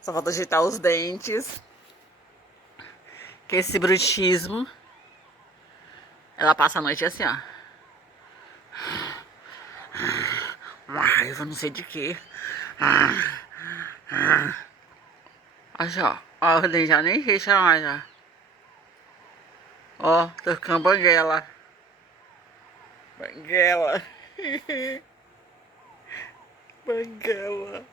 Só falta ajeitar os dentes. Que esse brutismo. Ela passa a noite assim, ó. Uma raiva, não sei de quê. Olha só. Ó, o dente já nem fecha mais, ó. Ó, tô ficando banguela. Banguela. Banguela.